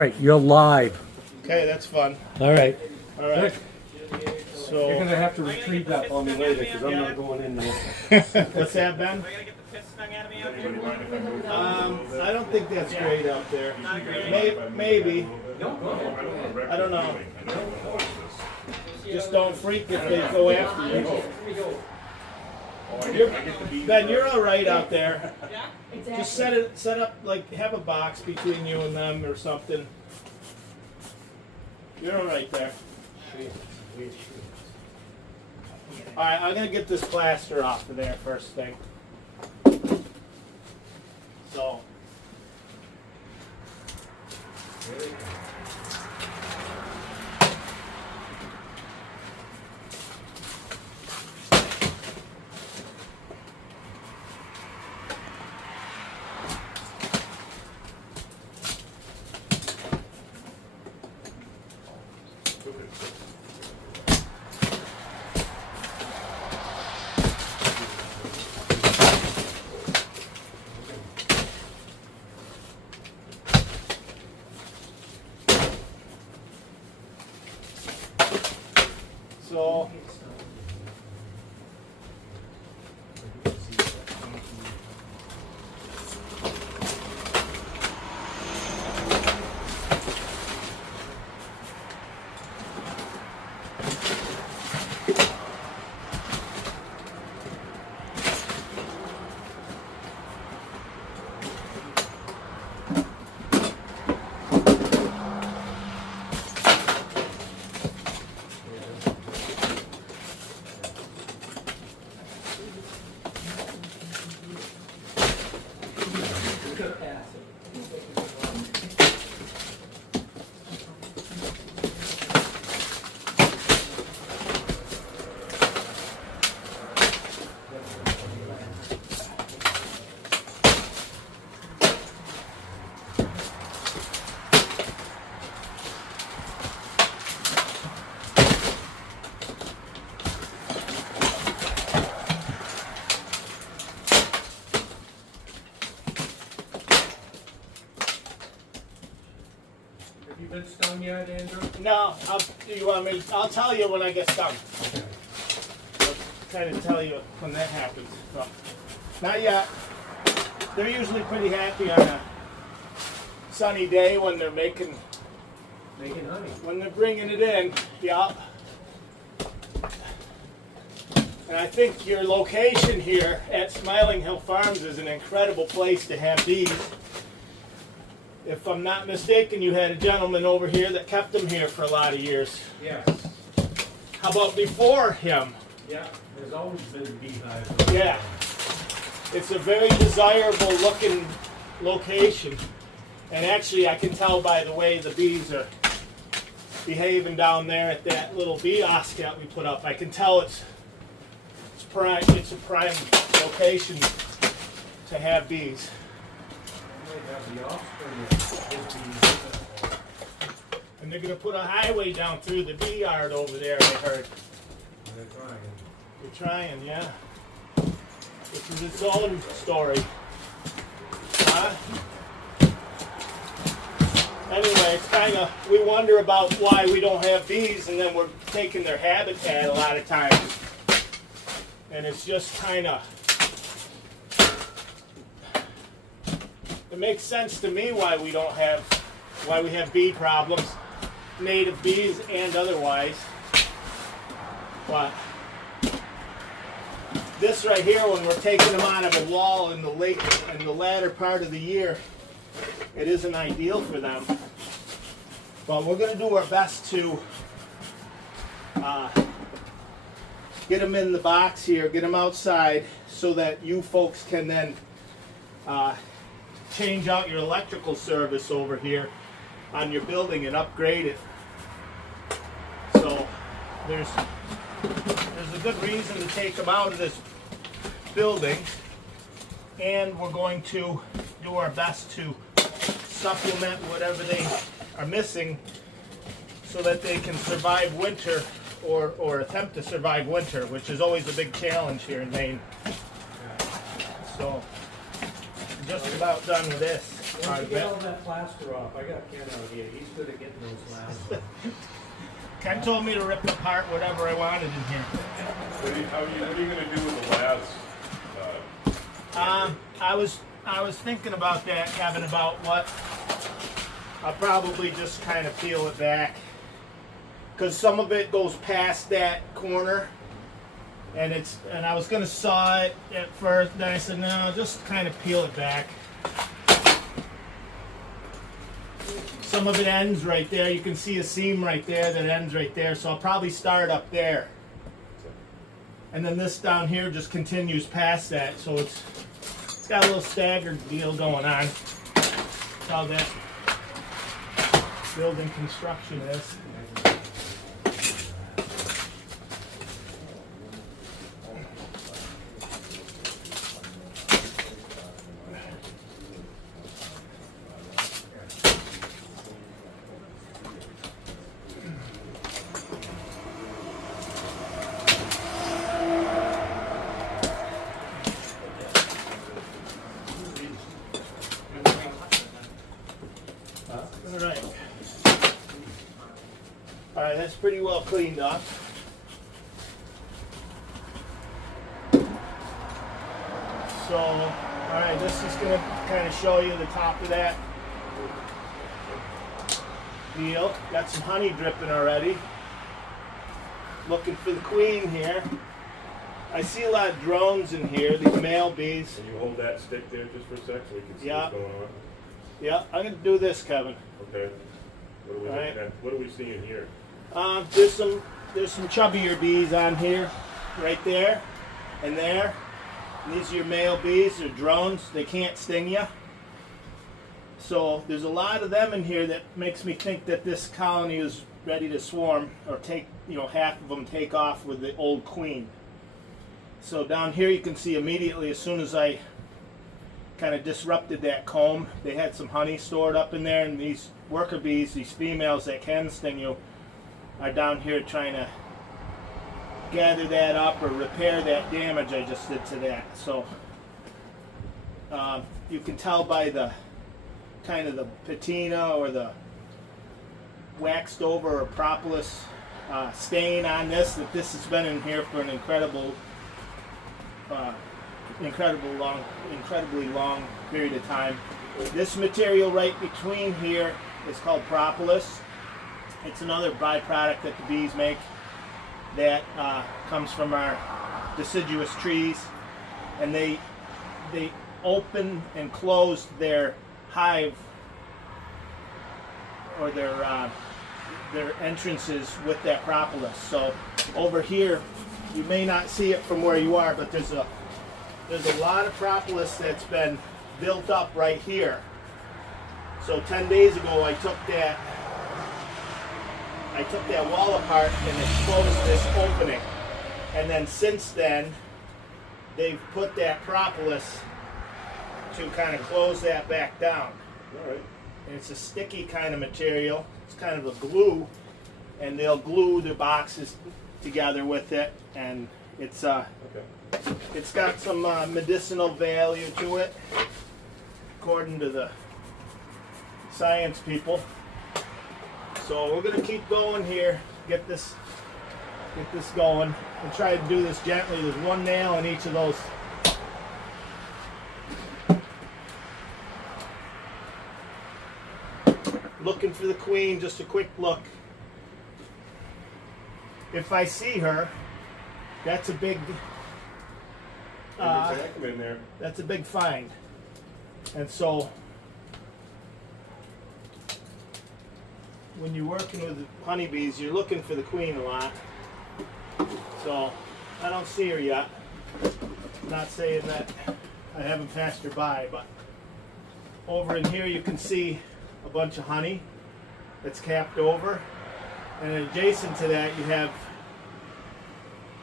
Right, you're live. Okay, that's fun. All right. All right. You're So, gonna have to retrieve that for me later because I'm not going in there. what's that, Ben? I don't think that's great out there. Maybe. I don't know. Just don't freak if they go after you. Ben, you're all right out there. Just set up like have a box between you and them or something. You're all right there. All right, I'm gonna get this plaster off of there first thing. So. So, Have you been stung yet, Andrew? no, I'll tell you when I get done. I'll kind of tell you when that happens. So, not yet. They're usually pretty happy on a sunny day when they're making Honey. when they're bringing it in. Yeah. And I think your location here at Smiling Hill Farms is an incredible place to have bees. If I'm not mistaken, you had a gentleman over here that kept them here for a lot of years. Yes. How about before him? Yeah. There's always been a beehive. Yeah. It's a very desirable looking location. And actually I can tell by the way the bees are behaving down there at that little bee oscat we put up. I can tell it's a prime location to have bees. And they're going to put a highway down through the bee yard over there, I heard. They're trying. They're trying, yeah. This is its own story. Huh? Anyway, it's kind of, we wonder about why we don't have bees, and then we're taking their habitat a lot of times. And it's just kind of, it makes sense to me why we have bee problems, native bees and otherwise. But this right here, when we're taking them out of a wall in the latter part of the year, it isn't ideal for them. But we're going to do our best to get them in the box here, get them outside, so that you folks can then change out your electrical service over here on your building and upgrade it. So there's a good reason to take them out of this building, and we're going to do our best to supplement whatever they are missing so that they can survive winter or attempt to survive winter, which is always a big challenge here in Maine. So, just about done with this. Once you get all that plaster off, I got Ken out here, he's good at getting those lasts. Ken told me to rip apart whatever I wanted in here. What are you gonna do with the laths? I was thinking about that, Kevin, about what I'll probably just kind of peel it back, because some of it goes past that corner, and I was gonna saw it at first, then I said no, just kind of peel it back. Some of it ends right there. You can see a seam right there that ends right there, so I'll probably start up there. And then this down here just continues past that, so it's got a little staggered deal going on. That's how that building construction is. Alright, that's pretty well cleaned up. So, alright, this is going to kind of show you the top of that deal. Got some honey dripping already. Looking for the queen here. I see a lot of drones in here, these male bees. Can you hold that stick there just for a sec so we can see Yeah. what's going on? Yeah, I'm going to do this, Kevin. Okay. What are we Alright. looking at? What are we seeing here? There's some chubbier bees on here, right there, and there. And these are your male bees. They're drones. They can't sting you. So there's a lot of them in here that makes me think that this colony is ready to swarm, or take, half of them take off with the old queen. So down here you can see immediately, as soon as I kind of disrupted that comb, they had some honey stored up in there, and these worker bees, these females that can sting you, are down here trying to gather that up or repair that damage I just did to that. So you can tell by the kind of the patina or the waxed over or propolis stain on this, that this has been in here for an incredibly long period of time. This material right between here is called propolis. It's another byproduct that the bees make that comes from our deciduous trees, and they open and close their hive or their entrances with that propolis. So over here, you may not see it from where you are, but there's a lot of propolis that's been built up right here. So 10 days ago, I took that wall apart and exposed this opening, and then since then they've put that propolis to kind of close that back down. All right. And it's a sticky kind of material. It's kind of a glue, and they'll glue the boxes together with it, and it's it's got some medicinal value to it, according to the science people. So we're gonna keep going here, get this going, and try to do this gently. There's one nail in each of those. Looking for the queen, just a quick look. If I see her, that's a big in there. that's a big find. And so when you're working with honeybees, you're looking for the queen a lot. So I don't see her yet. I'm not saying that I haven't passed her by, but over in here you can see a bunch of honey that's capped over, and adjacent to that you have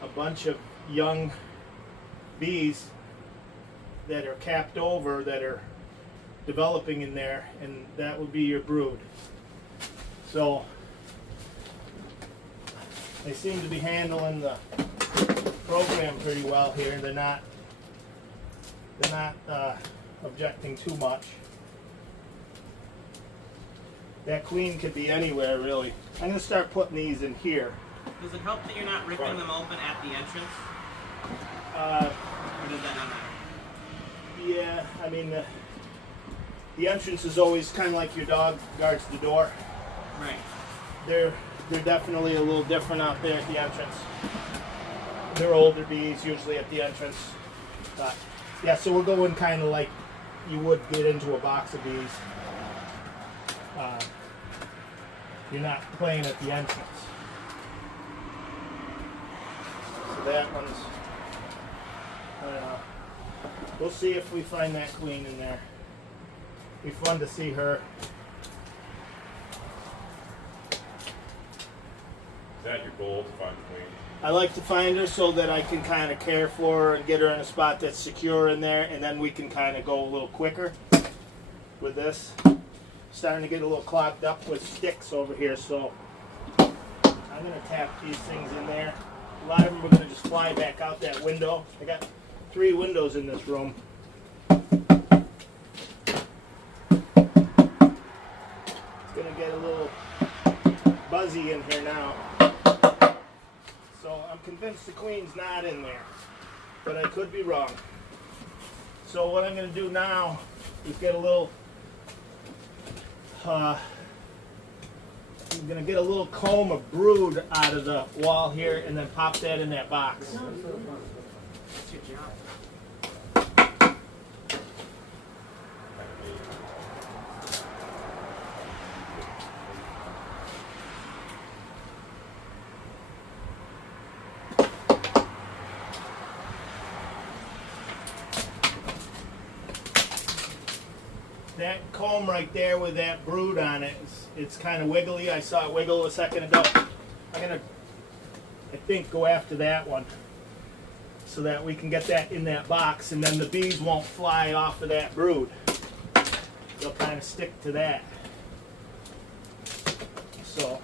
a bunch of young bees that are capped over, that are developing in there, and that would be your brood. So they seem to be handling the program pretty well here. They're not objecting too much. That queen could be anywhere, really. I'm gonna start putting these in here. Does it help that you're not ripping them open at the entrance? Or does that not matter? Yeah, I mean, the entrance is always kind of like your dog guards the door. Right. They're definitely a little different out there at the entrance. They're older bees usually at the entrance. But yeah, so we're going kind of like you would get into a box of bees. You're not playing at the entrance. So that one's, we'll see if we find that queen in there. Be fun to see her. Is that your goal, to find the queen? I like to find her so that I can kind of care for her and get her in a spot that's secure in there, and then we can kind of go a little quicker with this. Starting to get a little clogged up with sticks over here, so I'm going to tap these things in there. A lot of them are going to just fly back out that window. I got 3 windows in this room. It's going to get a little buzzy in here now. So I'm convinced the queen's not in there, but I could be wrong. So what I'm going to do now is get a little, I'm going to get a little comb of brood out of the wall here and then pop that in that box. That's your job. That comb right there with that brood on it, it's kind of wiggly. I saw it wiggle a second ago. I'm going to, I think, go after that one so that we can get that in that box, and then the bees won't fly off of that brood. They'll kind of stick to that. So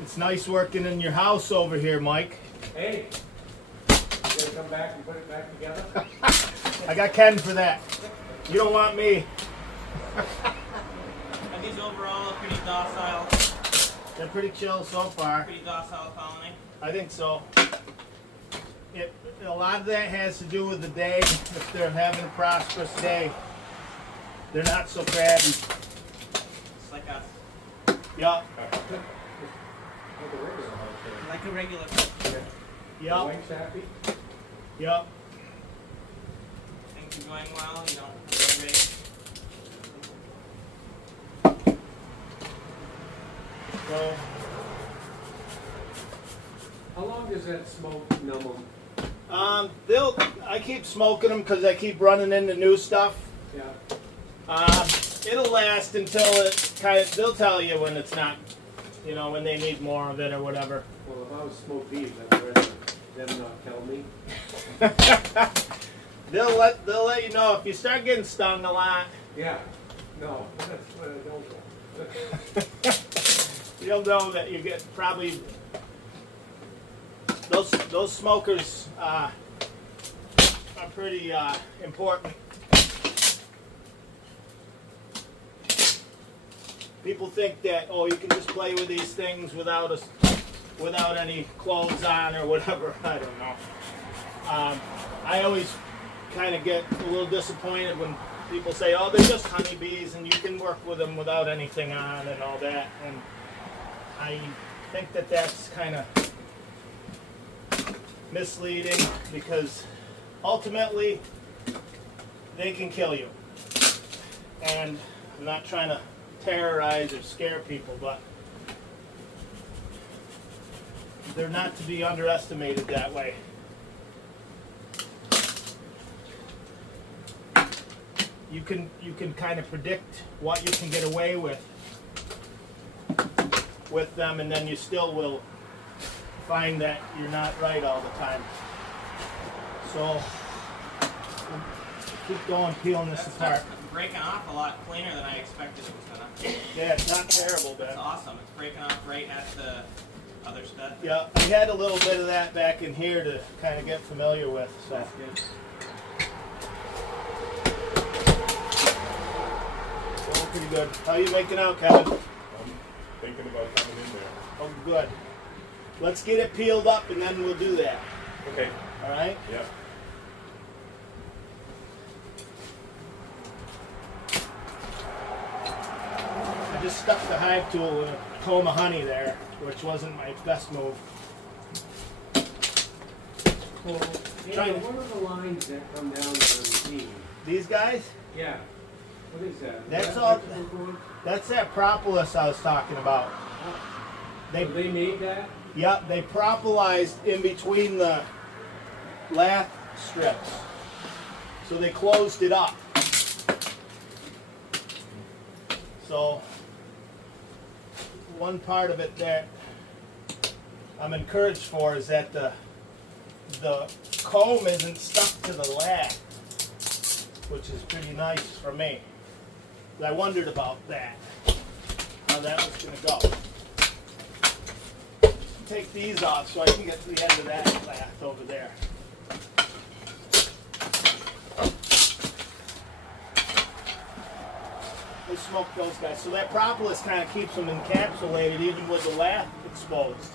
it's nice working in your house over here, Mike. Hey, you gonna come back and put it back together? I got Ken for that. You don't want me. Are these overall a pretty docile? They're pretty chill so far. Pretty docile colony? I think so. A lot of that has to do with the day. If they're having a prosperous day, they're not so crabby. It's like us. Yup. Like a regular house Like a regular. there. Yup. Wife's happy? Yup. Things are going well. You don't have to wait. So How long does that smoke numb them? I keep smoking them because I keep running into new stuff. Yeah. It'll last until it they'll tell you when it's not, when they need more of it or whatever. Well, if I was smoke beef, I'd rather them not tell me. They'll let you know if you start getting stung a lot. Yeah. No, that's what I don't want. You'll know that you get probably those smokers are pretty important. People think that you can just play with these things without any clothes on or whatever. I don't know. I always kind of get a little disappointed when people say, "Oh, they're just honeybees and you can work with them without anything on and all that." And I think that that's kind of misleading because ultimately they can kill you. And I'm not trying to terrorize or scare people, but they're not to be underestimated that way. You can kind of predict what you can get away with them, and then you still will find that you're not right all the time. So we'll keep going, peeling this apart. That's breaking off a lot cleaner than I expected it was gonna. Yeah, it's not terrible, That's Ben. awesome. It's breaking off right at the other stud? Yeah, I had a little bit of that back in here to kind of get familiar with. So. That's good. Going pretty good. How you making out, Kevin? I'm thinking about coming in there. Oh, good. Let's get it peeled up and then we'll do that. Okay. All right? Yep. I just stuck the hive tool in a comb of honey there, which wasn't my best move. Well, Trying- what are the lines that come down to the These guys, Yeah. What is that? That's Is that all- electrical cord? that's that propolis I was talking about. They, So they made that? yep, they propolized in between the lath strips. So they closed it up. So one part of it that I'm encouraged for is that the comb isn't stuck to the lath, which is pretty nice for me. I wondered about that, how that was going to go. Take these off so I can get to the end of that lath over there. They smoke those guys. So that propolis kind of keeps them encapsulated even with the lath exposed.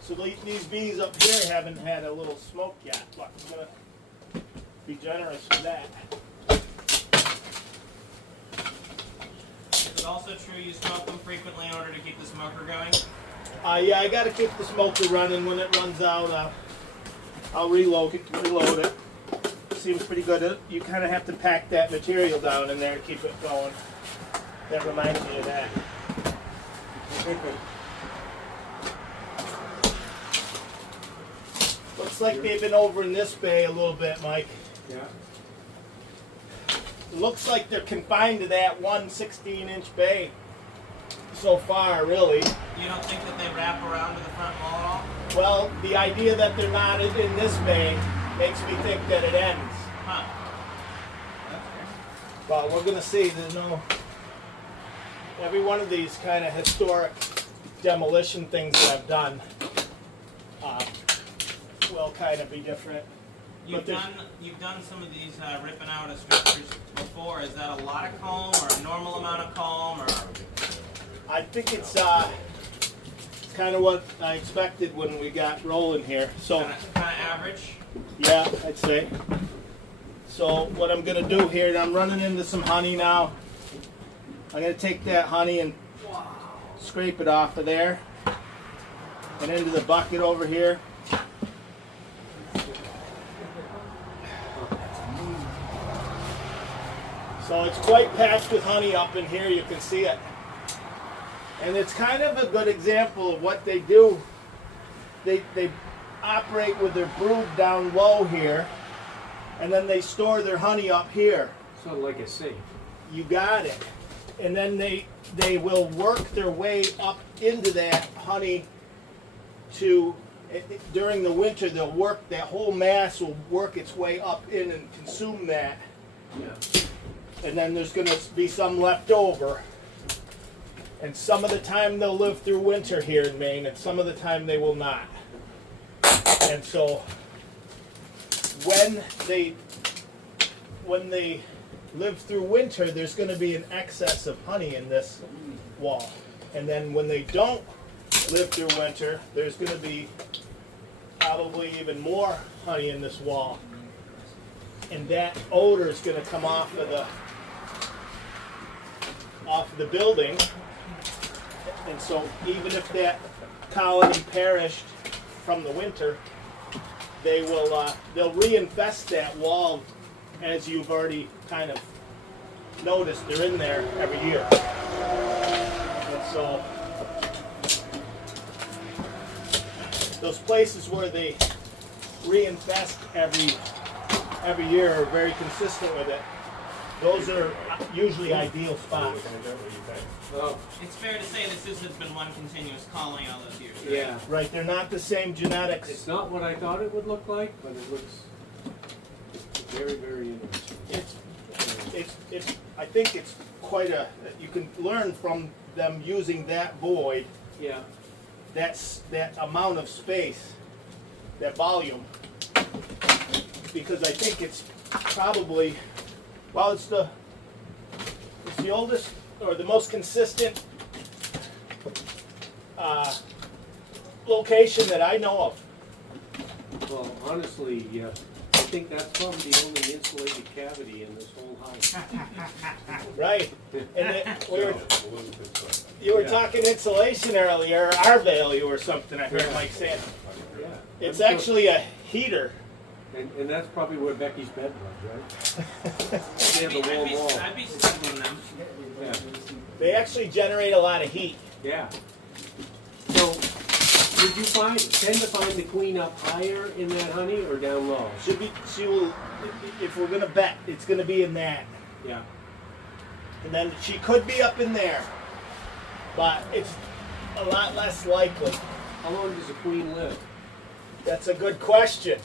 So these bees up here haven't had a little smoke yet, but I'm going to be generous with that. Is it also true you smoke them frequently in order to keep the smoker going? Yeah, I got to keep the smoker running. When it runs out, I'll reload it. Seems pretty good. You kind of have to pack that material down in there to keep it going. That reminds me of that. Looks like they've been over in this bay a little bit, Mike. Yeah. It looks like they're confined to that one 16-inch bay so far, really. You don't think that they wrap around to the front wall at all? Well, the idea that they're not in this bay makes me think that it ends. Huh. That's fair. Well, we're gonna see. There's no. Every one of these kind of historic demolition things that I've done will kind of be different. You've done some of these ripping out of structures before. Is that a lot of comb or a normal amount of comb, or I think it's kind of what I expected when we got rolling here. So kind of average? yeah, I'd say. So what I'm gonna do here, and I'm running into some honey now. I'm gonna take that honey and scrape it off of there and into the bucket over here. So it's quite packed with honey up in here, you can see it. And it's kind of a good example of what they do. They operate with their brood down low here, and then they store their honey up here. Sort of like a safe. You got it. And then they will work their way up into that honey to, during the winter, they'll work, that whole mass will work its way up in and consume that. Yeah. And then there's going to be some left over. And some of the time they'll live through winter here in Maine, and some of the time they will not. And so when they live through winter, there's going to be an excess of honey in this wall. And then when they don't live through winter, there's going to be probably even more honey in this wall. And that odor is going to come off of the building. And so even if that colony perished from the winter, they'll reinfest that wall, as you've already kind of noticed. They're in there every year. And so those places where they reinfest every year are very consistent with it. Those are usually ideal spots. Oh, It's fair to say this has been one continuous colony all those years. Right? yeah. Right, they're not the same genetics. It's not what I thought it would look like, but it looks very, very interesting. I think it's quite you can learn from them using that void, Yeah. that amount of space, that volume, because I think it's probably, well, it's the oldest or the most consistent location that I know of. Well, honestly, yeah, I think that's probably the only insulated cavity in this whole house. Right. And we were, Elizabeth's, you were Yeah. talking insulation earlier, our value or something, I heard Yeah. Mike saying. Yeah. It's I'm sure- actually a heater. And that's probably where Becky's bed was, right? They have the warm wall. I'd be studying them. Yeah. They actually generate a lot of heat. Yeah. So, would you tend to find the queen up higher in that honey or down low? She will, if we're gonna bet, it's gonna be in that. Yeah. And then she could be up in there, but it's a lot less likely. How long does a queen live? That's a good question.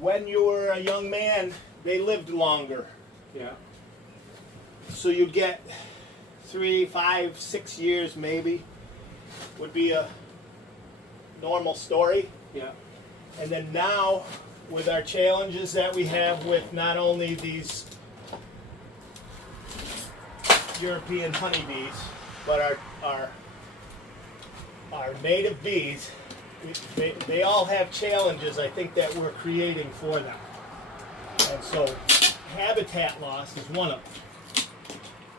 When you were a young man, they lived longer. Yeah. So you'd get 3, 5, 6 years maybe, would be a normal story. Yeah. And then now, with our challenges that we have with not only these European honeybees, but our native bees, they all have challenges, I think, that we're creating for them. And so habitat loss is one of them.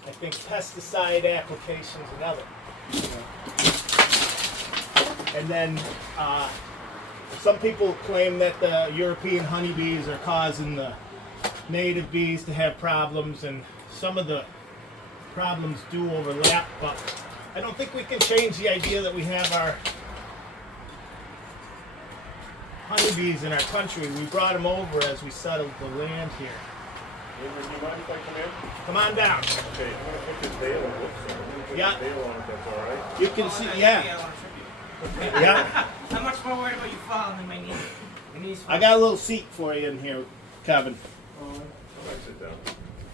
I think pesticide applications another. And then some people claim that the European honeybees are causing the native bees to have problems, and some of the problems do overlap, but I don't think we can change the idea that we have our honeybees in our country. We brought them over as we settled the land here. Avery, do you mind if I come in? Come on down. Okay, I'm gonna put this veil on. Whoops, I'm gonna put Yeah. this veil on if that's all right. You can see, yeah. Yeah. I'm much more worried about you falling than my knee. My knees. I got a little seat for you in here, Kevin. All right, sit down.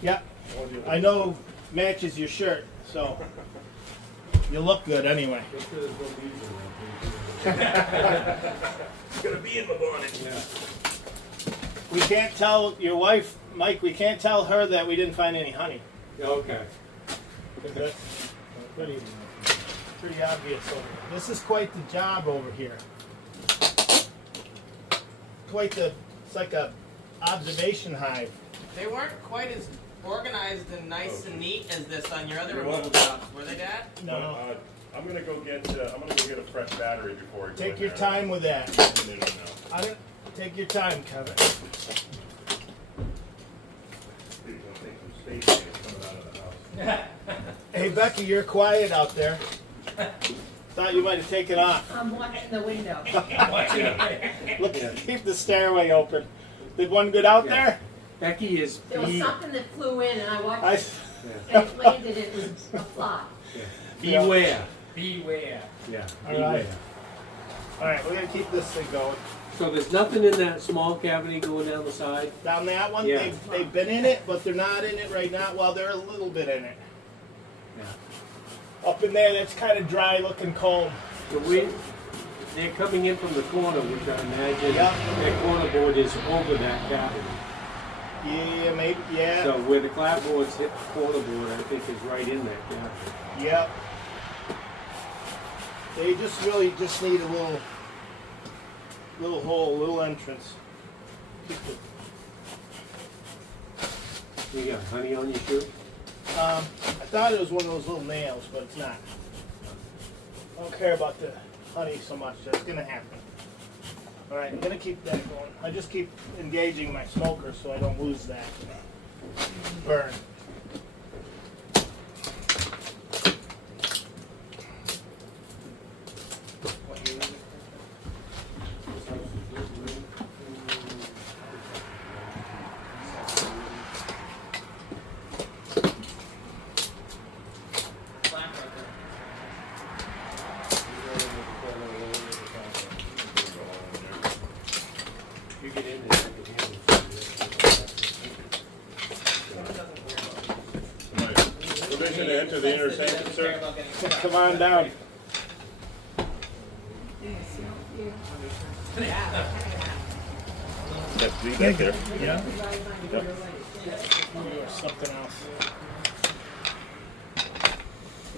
Yeah. want you to- I know matches your shirt, so you look good anyway. Make sure there's no bees in there. It's gonna be in my bonnet. Yeah. We can't tell your wife, Mike, we can't tell her that we didn't find any honey. Yeah, okay. That's pretty obvious. This is quite the job over here. It's like a observation hive. They weren't quite as organized and nice and neat as this on your other You're removal welcome. jobs, were they, Dad? No, I'm gonna go get a fresh battery before I go take in your there. time with that. No, no. I didn't take your time, Kevin. Please don't think some space is coming out of the house. Hey Becky, you're quiet out there. Thought you might have taken off. I'm watching the window. Look, keep the stairway open. Did one good out Yeah. there? Becky is There was bee. something that flew in and I watched I, it and it landed, it was a fly. Yeah. Beware. Beware. Yeah. All right. all right, we're gonna keep this thing going. So there's nothing in that small cavity going down the side? Down that one, Yeah. they've been in it, but they're not in it right now. Well, they're a little bit in it. Yeah. Up in there, that's kind of dry looking comb. So they're coming in from the corner, which I imagine Yeah. their corner board is over that cavity. Yeah, maybe, yeah, So where the clapboards hit the corner board, I think is right in that cavity. yep. They just really just need a little hole, little entrance. Keep it- You got honey on your shoe? I thought it was one of those little nails, but it's not. I don't care about the honey so much. That's gonna happen. All right, I'm gonna keep that going. I just keep engaging my smoker so I don't lose that burn. What year is it? Black right there. You get in there, you can handle it. It doesn't work. enter the intersection, sir? Come on down. That's me back there. Yeah. Yep. Or something else.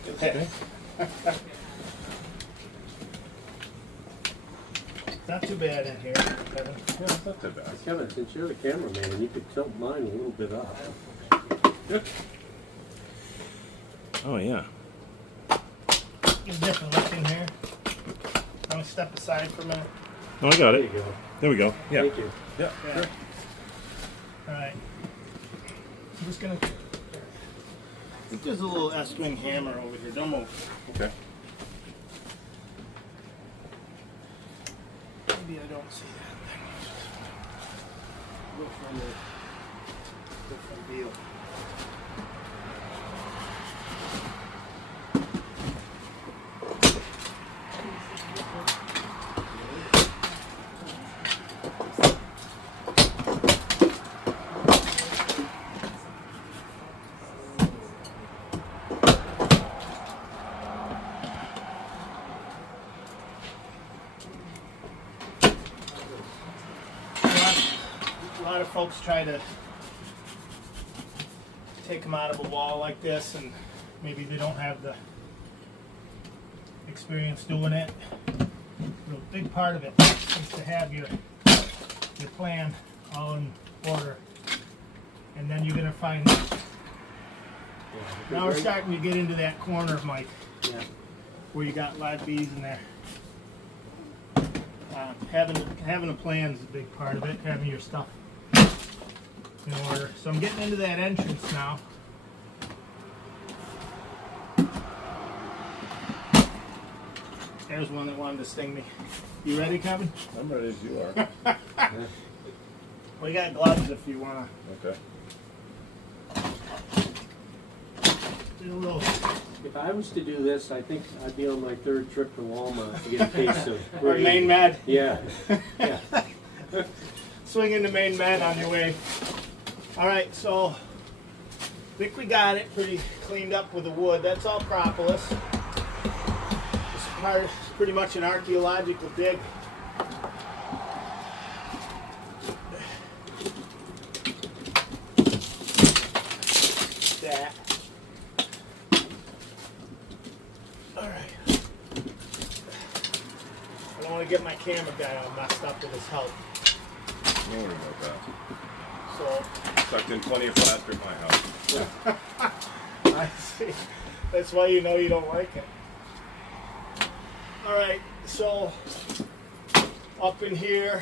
Look at that. Not too bad in here, Kevin. Yeah, it's not too bad. Kevin, since you're the cameraman, you could tilt mine a little bit up. Oh, yeah. It's different looking here. I'm gonna step aside for a minute. Oh, I got There it. you go. There we go. Yeah. Thank you. Yeah. Yeah. Sure. Alright. I'm just gonna. I think there's a little S-wing hammer over here. Don't move. Okay. Maybe I don't see that thing. Go for a different deal. A lot of folks try to take them out of a wall like this, and maybe they don't have the experience doing it. But a big part of it is to have your plan all in order, and then you're gonna find. Now we're starting to get into that corner, Mike, Yeah. where you got live bees in there. Having a plan is a big part of it. Having your stuff in order. So I'm getting into that entrance now. There's one that wanted to sting me. You ready, Kevin? I'm ready as you are. We got gloves if you wanna Okay. do a little. If I was to do this, I think I'd be on my third trip to Walmart to get a case of Or green. main med. Yeah. Yeah. Swing into main med on your way. All right, so I think we got it pretty cleaned up with the wood. That's all propolis. This part is pretty much an archaeological dig. That. All right. I don't want to get my camera guy all messed up with his help. Don't worry about that. So Sucked in plenty of plaster at my house. I see. That's why you know you don't like it. All right, so up in here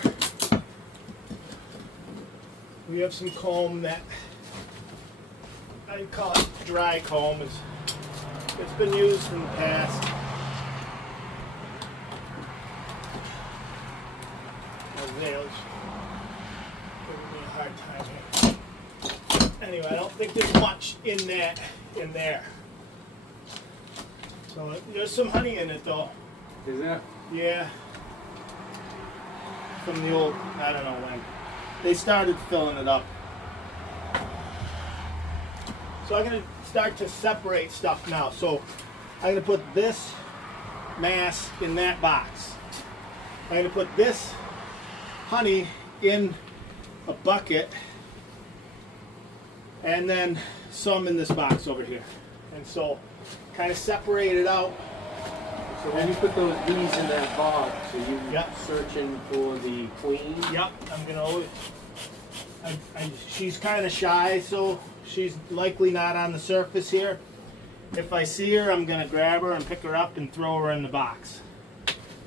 we have some comb that I call it dry comb. It's been used in the past. Nails giving me a hard time here. Anyway, I don't think there's much in there. So there's some honey in it though. Is that? Yeah. From the old, I don't know when. They started filling it up. So I'm going to start to separate stuff now. So I'm going to put this mass in that box. I'm going to put this honey in a bucket and then some in this box over here. And so kind of separate it out. So when you put those bees in that box, are you Yep. searching for the queen? Yep, I'm gonna always. She's kind of shy, so she's likely not on the surface here. If I see her, I'm gonna grab her and pick her up and throw her in the box.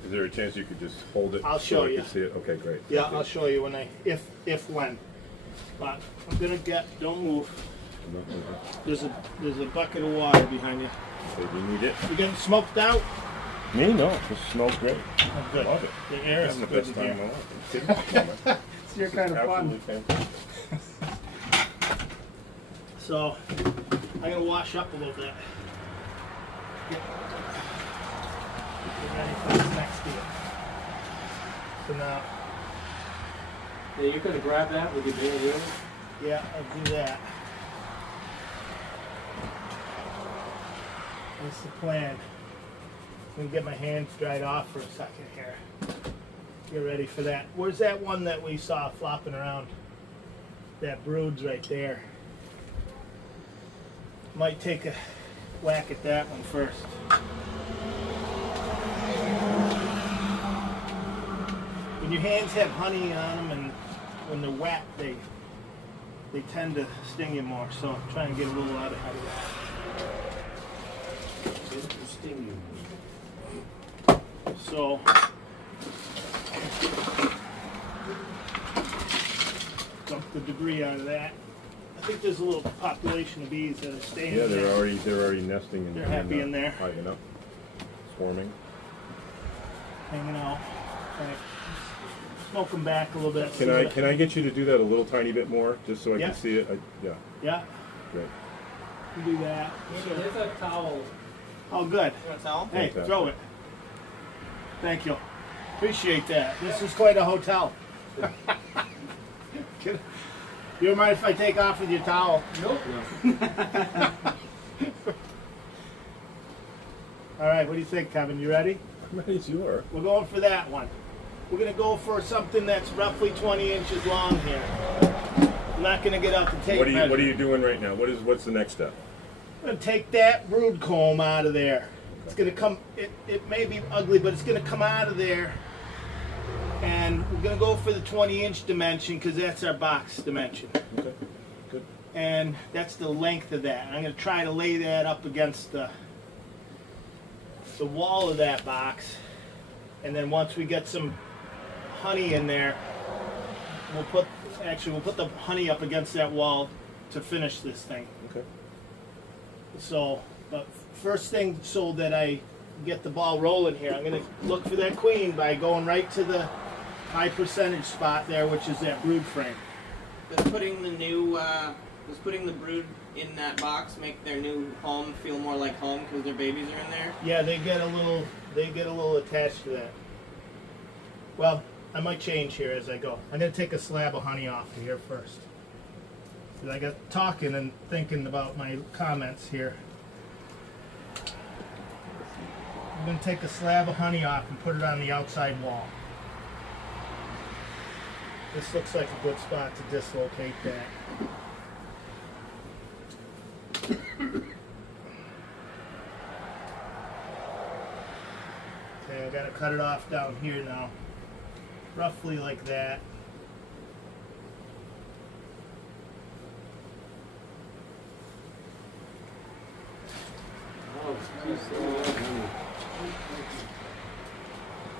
Is there a chance you could just hold it? I'll show so I you. can see it? Okay, great. Yeah, Thank you. I'll show you when if when. But I'm gonna don't move. I'm not moving. There's a bucket of water behind you. Okay, do you need it? You getting smoked out? Me? No. This smells great. Oh, good. Love it. The air is Having the good best in time of here. my life. Are you kidding? It's your kind of fun. Absolutely fantastic. So I'm gonna wash up a little bit. Get ready for this next deal. So now, Yeah, you're gonna grab that with your bare hands? yeah, I'll do that. That's the plan. I'm gonna get my hands dried off for a second here. Get ready for that. Where's that one that we saw flopping around? That brood's right there. Might take a whack at that one first. When your hands have honey on them and when they're wet, they tend to sting you more. So I'm trying to get a little out ahead of that. Interesting. So dump the debris out of that. I think there's a little population of bees that are staying. Yeah, in they're there. already nesting and They're happy in there. hiding up, swarming. Hanging out. Right. Smoke them back a little bit. Can I get you to do that a little tiny bit more, just so I Yeah. can see it? Yeah, Yeah, great. you do that. There's a towel. Oh, good. You want to tell 'em? Hey, Fantastic. throw it. Thank you. Appreciate that. This is quite a hotel. You don't mind if I take off with your towel? Nope. All right, what do you think, Kevin? You ready? I'm ready as you are. We're going for that one. We're going to go for something that's roughly 20 inches long here. I'm not going to get out the tape What are measure. you doing right now? What's the next step? I'm going to take that brood comb out of there. It's going to come, it may be ugly, but it's going to come out of there. And we're going to go for the 20-inch dimension because that's our box dimension. Okay, good. And that's the length of that. I'm going to try to lay that up against the wall of that box. And then once we get some honey in there, we'll put the honey up against that wall to finish this thing. Okay. So, but first thing, so that I get the ball rolling here, I'm going to look for that queen by going right to the high percentage spot there, which is that brood frame. Does putting the brood in that box make their new home feel more like home because their babies are in there? Yeah, they get a little attached to that. Well, I might change here as I go. I'm going to take a slab of honey off of here first. Because I got talking and thinking about my comments here. I'm going to take a slab of honey off and put it on the outside wall. This looks like a good spot to dislocate that. Okay, I gotta cut it off down here now. Roughly like that. Oh, too slow.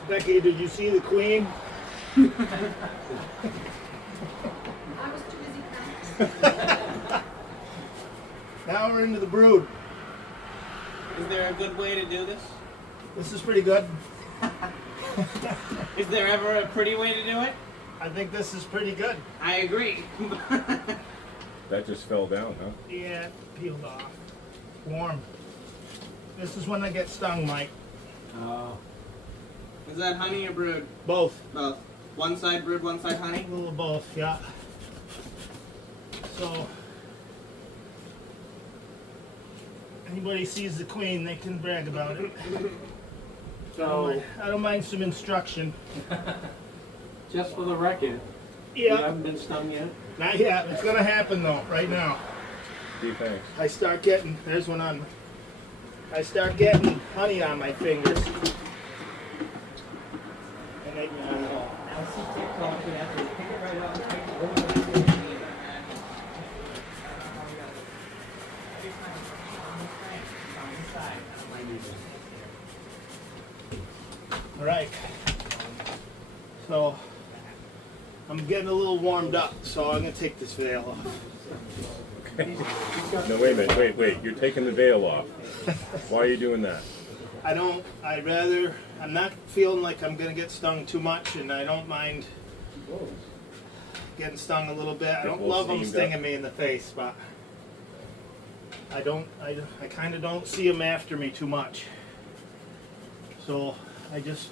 Becky, did you see the queen? I was too busy counting. Now we're into the brood. Is there a good way to do this? This is pretty good. Is there ever a pretty way to do it? I think this is pretty good. I agree. That just fell down, huh? Yeah, peeled off. Warm. This is when I get stung, Mike. Oh. Is that honey or brood? Both. Both. One side brood, one side A honey? little of both, yeah. So, anybody sees the queen, they can brag about it. So, I don't mind some instruction. just for the record, you Yeah, haven't been stung yet? not yet. It's gonna happen though, right now. Gee, thanks. I start getting, there's one on, I start getting honey on my fingers. And they, I see TikTok, you have to pick it right up and take it over. all right. So, I'm getting a little warmed up, so I'm gonna take this veil off. No, wait a minute. Wait. You're taking the veil off. Why are you doing that? I'm not feeling like I'm gonna get stung too much, and I don't mind getting stung a little bit. I Get don't all love them steamed stinging up. me in the face, but I kind of don't see them after me too much. So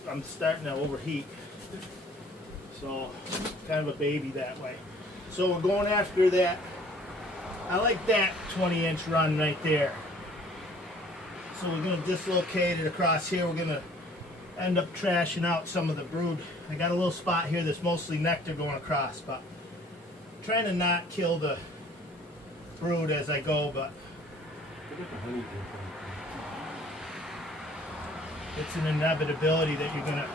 I'm starting to overheat. So kind of a baby that way. So we're going after that. I like that 20-inch run right there. So we're gonna dislocate it across here. We're gonna end up trashing out some of the brood. I got a little spot here that's mostly nectar going across, but I'm trying to not kill the brood as I go, but it's an inevitability that you're gonna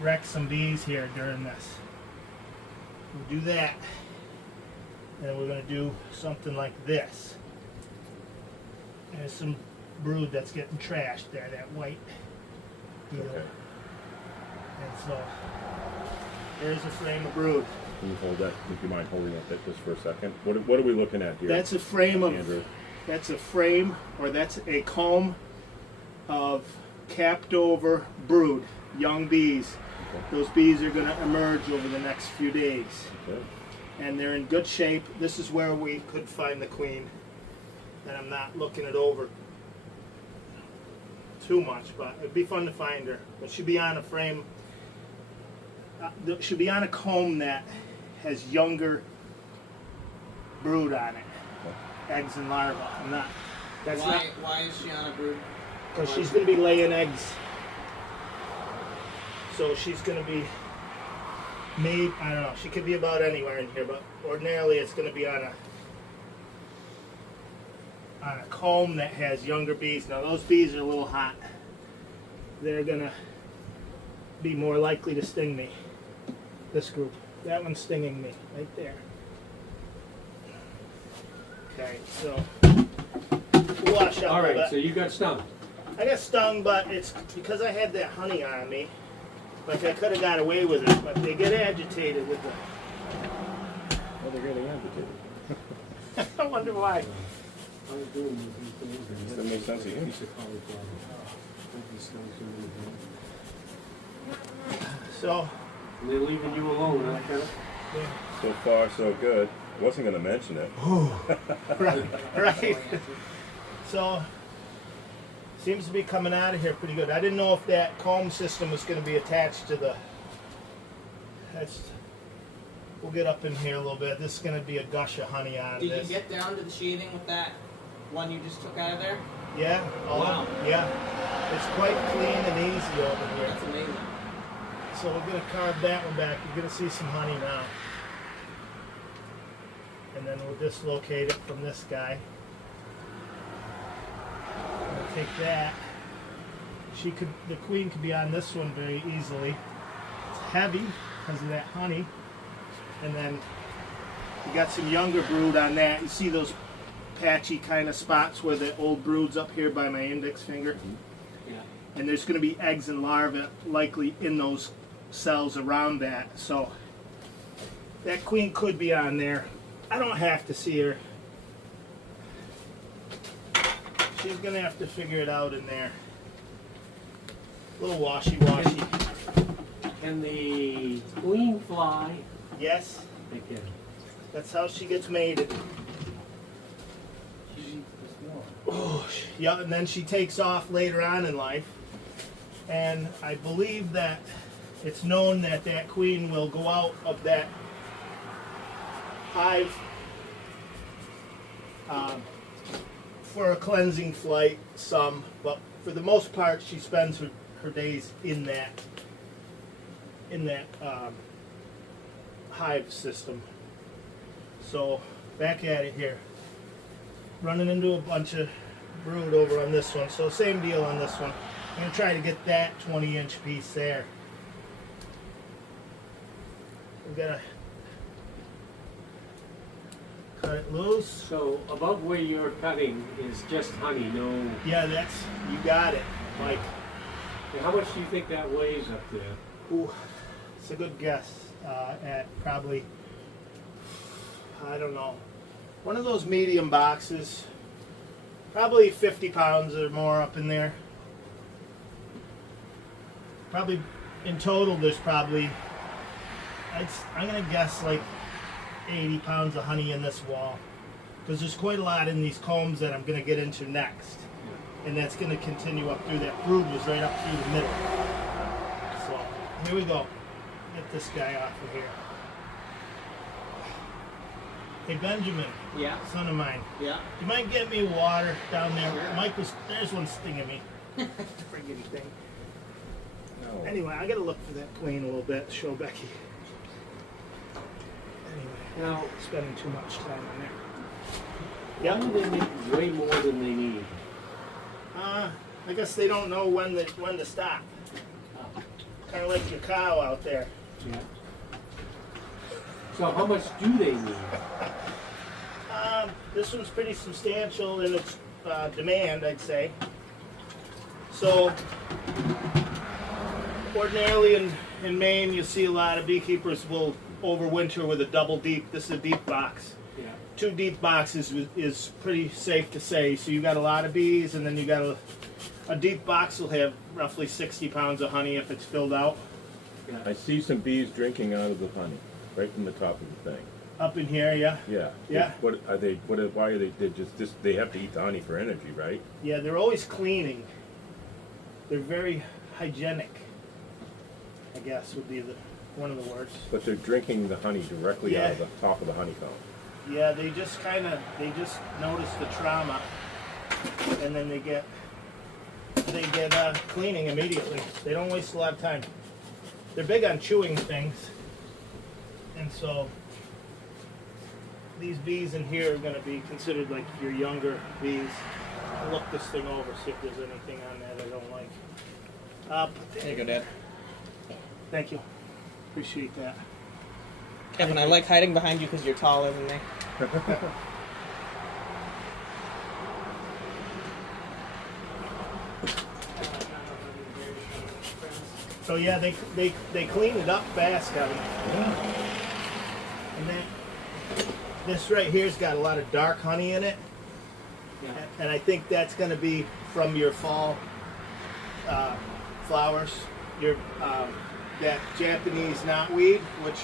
wreck some bees here during this. We'll do that, and we're gonna do something like this. There's some brood that's getting trashed there, that white deal. Okay. And so there's a frame of brood. Can you hold that? Would you mind holding up that just for a second? What are we looking at here? That's a frame of, Andrew? that's a frame, or that's a comb of capped over brood, young bees. Okay. Those bees are going to emerge over the next few days. Okay. And they're in good shape. This is where we could find the queen. And I'm not looking it over too much, but it'd be fun to find her. But she'd be on a frame, should be on a comb that has younger brood on it, eggs and larvae. I'm not. That's not Why is she on a brood? because she's going to be laying eggs. So she's going to be made. I don't know. She could be about anywhere in here, but ordinarily it's going to be on a comb that has younger bees. Now those bees are a little hot. They're going to be more likely to sting me. This group. That one's stinging me right there. Okay, so we'll wash out All all right, that. so you got stung. I got stung, but it's because I had that honey on me. Like I could have got away with it, but they get agitated with the. Well, they're getting agitated. I wonder why. Doesn't make sense to you. So, They're leaving you alone, huh, Kenneth? yeah. So far, so good. Wasn't going to mention it. right. So, seems to be coming out of here pretty good. I didn't know if that comb system was going to be attached to the. We'll get up in here a little bit. This is going to be a gush of honey on Did this. you get down to the sheathing with that one you just took out of there? Yeah. Wow. Yeah. It's quite clean and easy over here. That's amazing. So we're going to carve that one back. You're going to see some honey now. And then we'll dislocate it from this guy. We'll take that. The queen could be on this one very easily. It's heavy because of that honey. And then you got some younger brood on that. You see those patchy kind of spots where the old brood's up here by my index finger? Yeah. And there's going to be eggs and larvae likely in those cells around that. So that queen could be on there. I don't have to see her. She's going to have to figure it out in there. A little washy-washy. Can the queen fly? Yes, They can. that's how she gets mated. Oh, yeah, and then she takes off later on in life. And I believe that it's known that that queen will go out of that hive for a cleansing flight, but for the most part she spends her days in that hive system. So back at it here. Running into a bunch of brood over on this one. So same deal on this one. I'm going to try to get that 20-inch piece there. We've got to cut it loose. So above where you're cutting is just honey, no. Yeah, you got it, Mike. And how much do you think that weighs up there? Ooh, it's a good guess. At probably, I don't know, one of those medium boxes, probably 50 pounds or more up in there. Probably in total there's probably, I'm going to guess like 80 pounds of honey in this wall. Because there's quite a lot in these combs that I'm going to get into next. And that's going to continue up through that brood was right up through the middle. So here we go. Get this guy off of here. Hey Benjamin, Yeah, son of mine, yeah. do you mind getting me water down there? Sure. Mike was, there's one stinging me. Friggin' thing. Anyway, I gotta look for that plane a little bit, show Becky. Anyway, Now, spending too much time on there. why do they make way more than they need? I guess they don't know when to stop. Kind of like your cow out there. Yeah. So how much do they need? This one's pretty substantial in its demand, I'd say. So, ordinarily in Maine, you'll see a lot of beekeepers will overwinter with a double deep. This is a deep box. Yeah. 2 deep boxes is pretty safe to say. So you got a lot of bees, and then you got a deep box will have roughly 60 pounds of honey if it's filled out. Yeah. I see some bees drinking out of the honey, right from the top of the thing. Up in here, yeah. Yeah. Yeah. What are they? Why are they just? They have to eat the honey for energy, right? Yeah, they're always cleaning. They're very hygienic, I guess would be one of the words. But they're drinking the honey directly out of the top of the honeycomb. Yeah, they just notice the trauma, and then they get cleaning immediately. They don't waste a lot of time. They're big on chewing things, and so these bees in here are going to be considered like your younger bees. I'll look this thing over, see if there's anything on that I don't like. There you go, Dad. Thank you. Appreciate that. Kevin, I like hiding behind you because you're taller than me. So yeah, they clean it up fast, Kevin. And then this right here's got a lot of dark honey in it, Yeah. and I think that's going to be from your fall flowers. Your that Japanese knotweed, which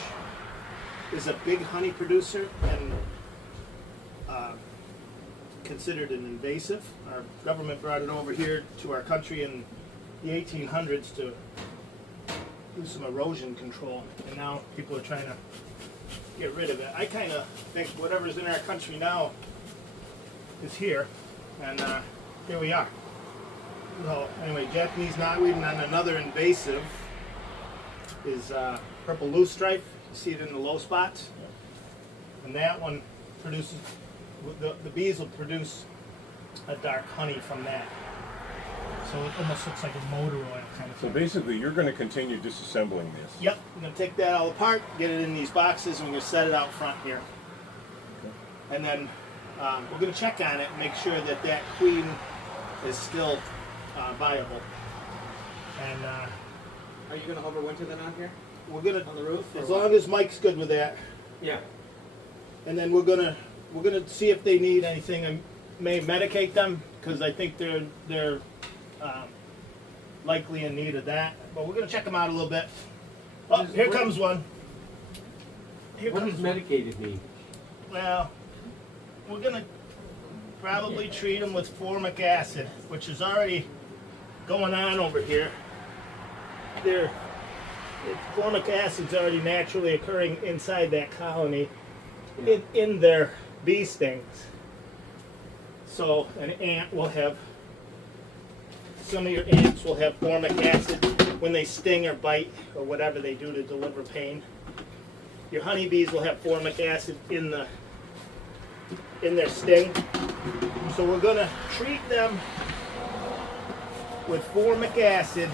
is a big honey producer and considered an invasive. Our government brought it over here to our country in the 1800s to do some erosion control, and now people are trying to get rid of it. I kind of think whatever's in our country now is here, and here we are. So anyway, Japanese knotweed, and then another invasive is purple loosestrife. You see it in the low spots, and that one produces. The bees will produce a dark honey from that. So it almost looks like a motor oil kind of So thing. basically, you're going to continue disassembling this. Yep, we're going to take that all apart, get it in these boxes, and we're going to set it out front here. And then we're going to check on it and make sure that that queen is still viable. And Are you gonna overwinter then out here we're going on the roof? to, as long as Mike's good with that, Yeah. and then we're gonna see if they need anything. I may medicate them because I think they're likely in need of that. But we're gonna check them out a little bit. Oh, here comes one. Here What comes does one. medicated mean? Well, we're gonna probably treat them with formic acid, which is already going on over here. Formic acid's already naturally occurring inside that colony in their bee stings. So an ant will have, some of your ants will have formic acid when they sting or bite or whatever they do to deliver pain. Your honeybees will have formic acid in their sting. So we're going to treat them with formic acid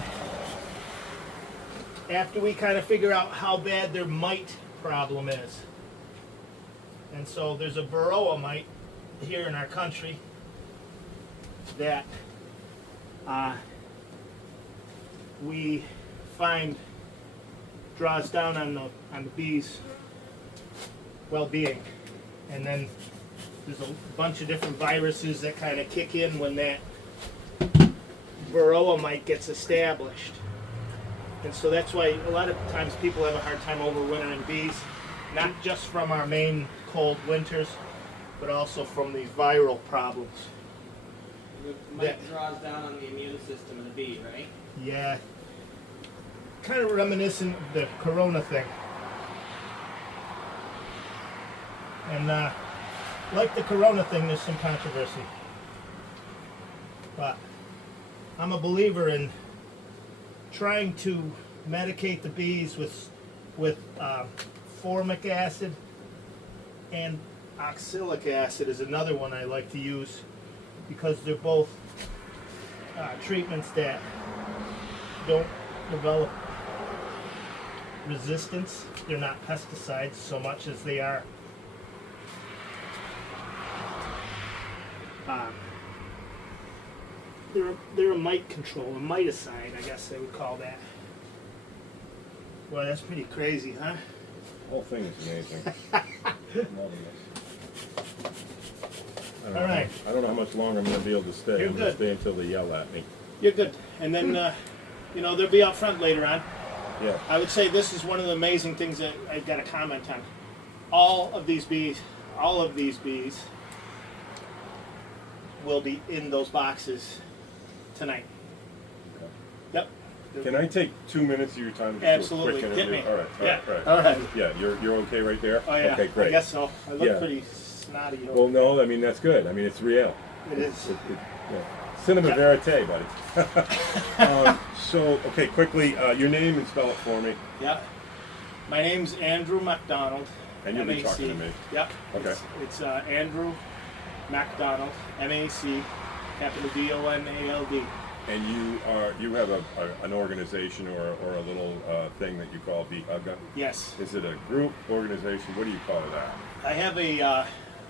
after we kind of figure out how bad their mite problem is. And so there's a varroa mite here in our country that we find draws down on the bees' well-being. And then there's a bunch of different viruses that kind of kick in when that varroa mite gets established. And so that's why a lot of times people have a hard time overwintering bees, not just from our main cold winters, but also from these viral problems. The mite draws down on the immune system of the bee, right? Yeah, kind of reminiscent of the corona thing. And like the corona thing, there's some controversy. But I'm a believer in trying to medicate the bees with formic acid, and oxalic acid is another one I like to use, because they're both treatments that don't develop resistance. They're not pesticides so much as they are they're a mite control, a miticide, I guess they would call that. Boy, that's pretty crazy, huh? The whole thing is amazing. All right. I don't know how much longer I'm going to be able to stay. You're I'm going good. to stay until they yell at me. You're good. And then, they'll be out front later on. Yeah. I would say this is one of the amazing things that I've got to comment on. All of these bees will be in those boxes tonight. Yep. Can I take 2 minutes of your time to Absolutely. do a quick Hit interview? me. All right. Yeah. All All right. Yeah, you're okay right there? Oh, yeah. Okay, great. I guess so. I look Yeah. pretty snotty. Well, no, I mean, that's good. I mean, it's real. It is. Yeah. Cinema Yep. verite, buddy. Okay, quickly, your name and spell it for me. Yeah. My name's Andrew MacDonald. And you'll be MAC. talking to me. Yep. Okay. It's Andrew MacDonald, MAC, capital DONALD. And you have an organization or a little thing that you call Hugga. Yes. Is it a group, organization? What do you call that? I have a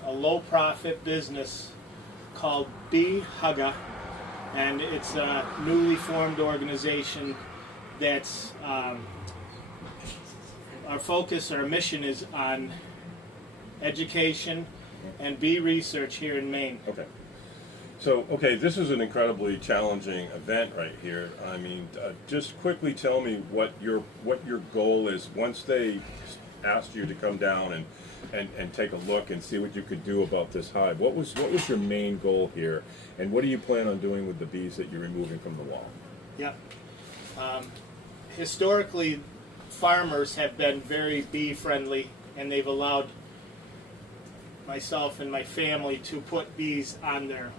low-profit business called Hugga, and it's a newly formed organization that's our focus, our mission is on education and bee research here in Maine. Okay. So, this is an incredibly challenging event right here. I mean, just quickly tell me what your goal is once they asked you to come down and take a look and see what you could do about this hive. What was your main goal here, and what do you plan on doing with the bees that you're removing from the wall? Yep. Historically, farmers have been very bee friendly, and they've allowed myself and my family to put bees on their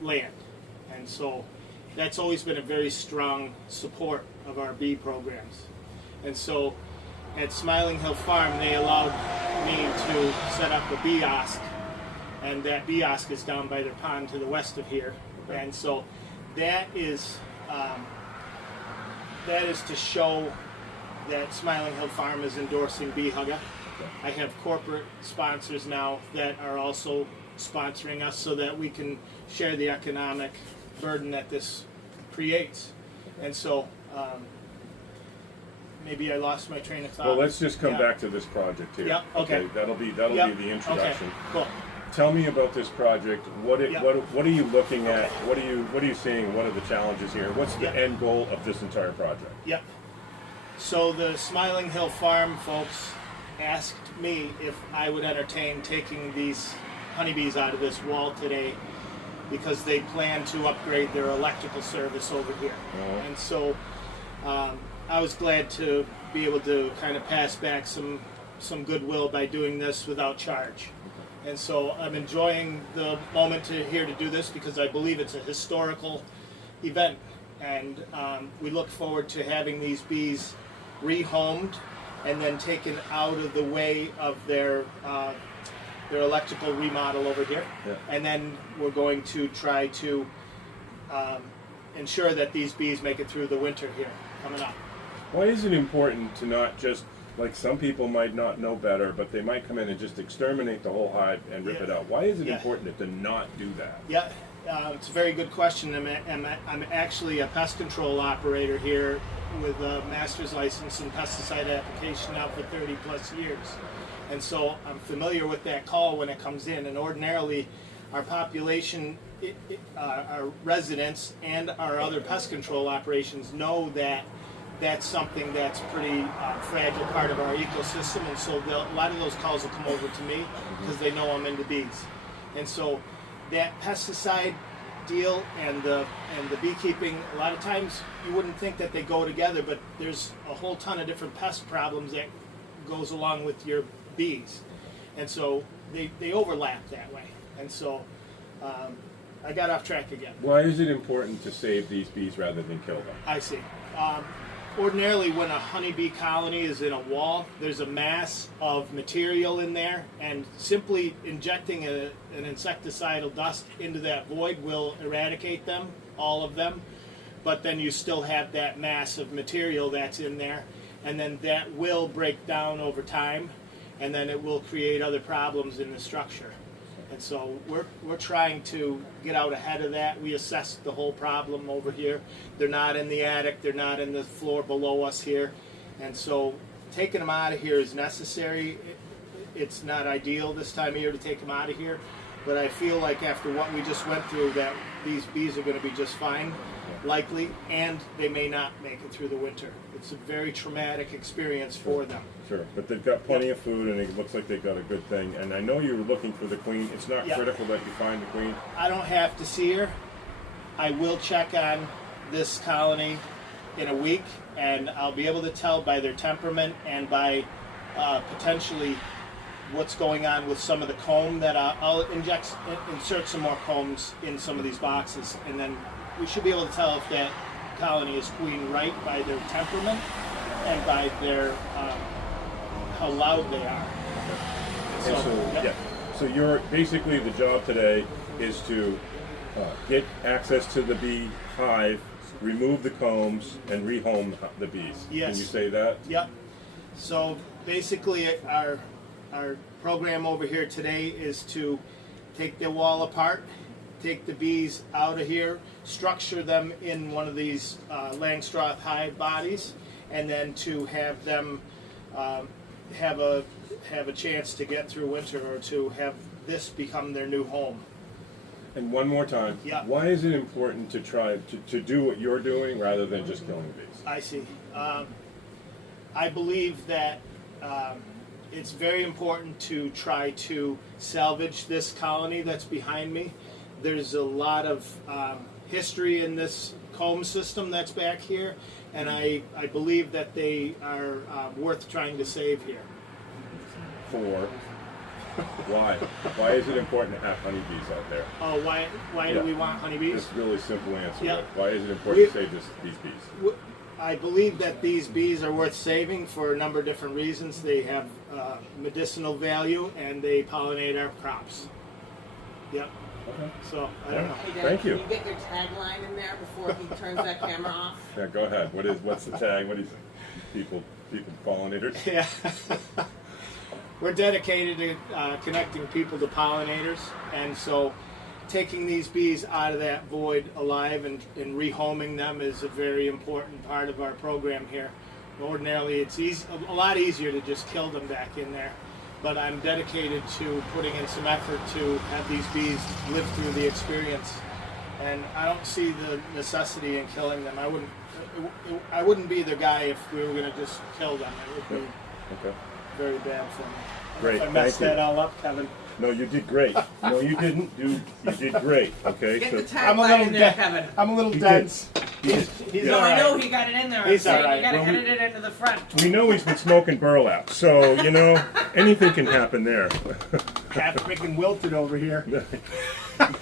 land, and so that's always been a very strong support of our bee programs. And so at Smiling Hill Farm, they allowed me to set up a beeosk, and that beeosk is down by their pond to the west of here. And so that is to show that Smiling Hill Farm is endorsing Hugga. I have corporate sponsors now that are also sponsoring us so that we can share the economic burden that this creates. And so maybe I lost my train of thought. Well, let's just come Yeah. back to this project here. Yeah, okay. That'll be Yep. the introduction. Okay, cool. Tell me about this project. What are you looking at? Okay. What are you seeing? What are the challenges here? What's the Yeah. end goal of this entire project? Yep. So the Smiling Hill Farm folks asked me if I would entertain taking these honeybees out of this wall today, because they plan to upgrade their electrical service over here. Uh-huh. And so I was glad to be able to kind of pass back some goodwill by doing this without charge. And so I'm enjoying the moment here to do this, because I believe it's a historical event, and we look forward to having these bees rehomed and then taken out of the way of their electrical remodel over here. Yeah. And then we're going to try to ensure that these bees make it through the winter here coming up. Why is it important to not just, like some people might not know better, but they might come in and just exterminate the whole hive and rip Yeah. it out? Why is it Yeah. important to not do that? Yeah, it's a very good question. I'm actually a pest control operator here with a master's license in pesticide application now for 30 plus years. And so I'm familiar with that call when it comes in. And ordinarily, our population, our residents, and our other pest control operations know that that's something that's pretty fragile part of our ecosystem. And so a lot of those calls will come over to me because they know I'm into bees. And so that pesticide deal and the beekeeping, a lot of times you wouldn't think that they go together, but there's a whole ton of different pest problems that goes along with your bees. And so they overlap that way, and so I got off track again. Why is it important to save these bees rather than kill them? I see. Ordinarily, when a honeybee colony is in a wall, there's a mass of material in there, and simply injecting an insecticidal dust into that void will eradicate them, all of them. But then you still have that mass of material that's in there, and then that will break down over time, and then it will create other problems in the structure. And so we're trying to get out ahead of that. We assessed the whole problem over here. They're not in the attic. They're not in the floor below us here. And so taking them out of here is necessary. It's not ideal this time of year to take them out of here. But I feel like after what we just went through, that these bees are going to be just fine, likely, and they may not make it through the winter. It's a very traumatic experience for them. Sure, but they've got plenty of food, and it looks like they've got a good thing. And I know you were looking for the queen. It's not Yeah. critical that you find the queen. I don't have to see her. I will check on this colony in a week, and I'll be able to tell by their temperament and by potentially what's going on with some of the comb that I'll insert some more combs in some of these boxes, and then we should be able to tell if that colony is queen right by their temperament and by their how loud they are. And so, yeah. So you're basically, the job today is to get access to the bee hive, remove the combs, and rehome the bees. Yes. Can you say that? Yep. So basically, our program over here today is to take the wall apart, take the bees out of here, structure them in one of these Langstroth hive bodies, and then to have them have a chance to get through winter, or to have this become their new home. And one more time, Yeah. why is it important to try to do what you're doing rather than just killing bees? I see. I believe that it's very important to try to salvage this colony that's behind me. There's a lot of history in this comb system that's back here, and I believe that they are worth trying to save here. For why? Why is it important to have honeybees out there? Oh, why Yeah. do we want honeybees? Just really simple answer. Yeah. Why is it important to save these bees? I believe that these bees are worth saving for a number of different reasons. They have medicinal value, and they pollinate our crops. Yep. Okay. So, I don't know. Hey, Dad, Thank you. Can you get your tagline in there before he turns that camera off? Yeah, go ahead. What's the tag? What do you think? People pollinators? Yeah. We're dedicated to connecting people to pollinators, and so taking these bees out of that void alive and rehoming them is a very important part of our program here. Ordinarily, it's a lot easier to just kill them back in there, but I'm dedicated to putting in some effort to have these bees live through the experience, and I don't see the necessity in killing them. I wouldn't be the guy if we were going to just kill them. It would be Okay. very bad for me. Great. I messed Thank you. that all up, Kevin. No, you did great. No, you didn't. You did great. Okay. Get So the I'm a tagline little in there, de- Kevin. I'm a little He dense. He's Yeah. No, all I know right. he got it in there. I'm He's saying all right. you gotta Well, edit it into the front. we know he's been smoking burlap, so anything can happen there. Half freaking wilted over here.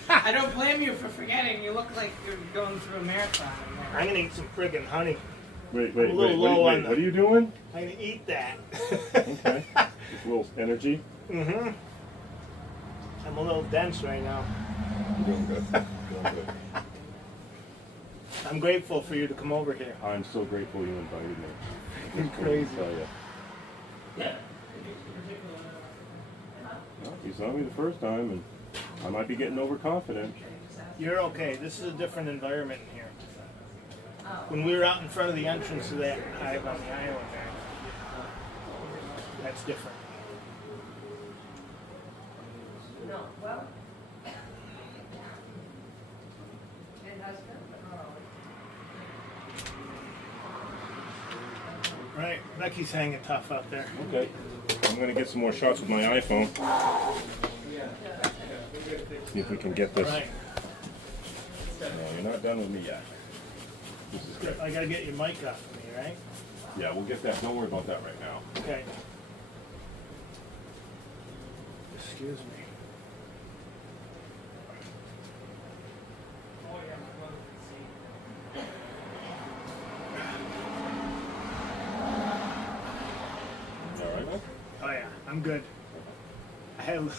I don't blame you for forgetting. You look like you're going through a marathon. in there. I'm gonna eat some friggin' honey. Wait. A little low on the- What are you doing? I'm gonna eat that. Okay. Just a little energy. Mm-hmm. I'm a little dense right now. You're doing good. Doing good. I'm grateful for you to come over here. I'm so grateful you invited me. You're Just crazy. couldn't tell ya. Well, you saw me the first time, and I might be getting overconfident. You're okay. This is a different environment in here. When we were out in front of the entrance to that hive on the island there, that's different. No, well. It has been. Right, Becky's hanging tough out there. Okay. I'm going to get some more shots with my iPhone. See if we can get this. Right. No, you're not done with me yet. This is good. I gotta get your mic off of me, right? Yeah, we'll get that. Don't worry about that right now. Okay. Excuse me. Oh yeah, my brother can see. All right, well, Oh yeah, I'm good. I had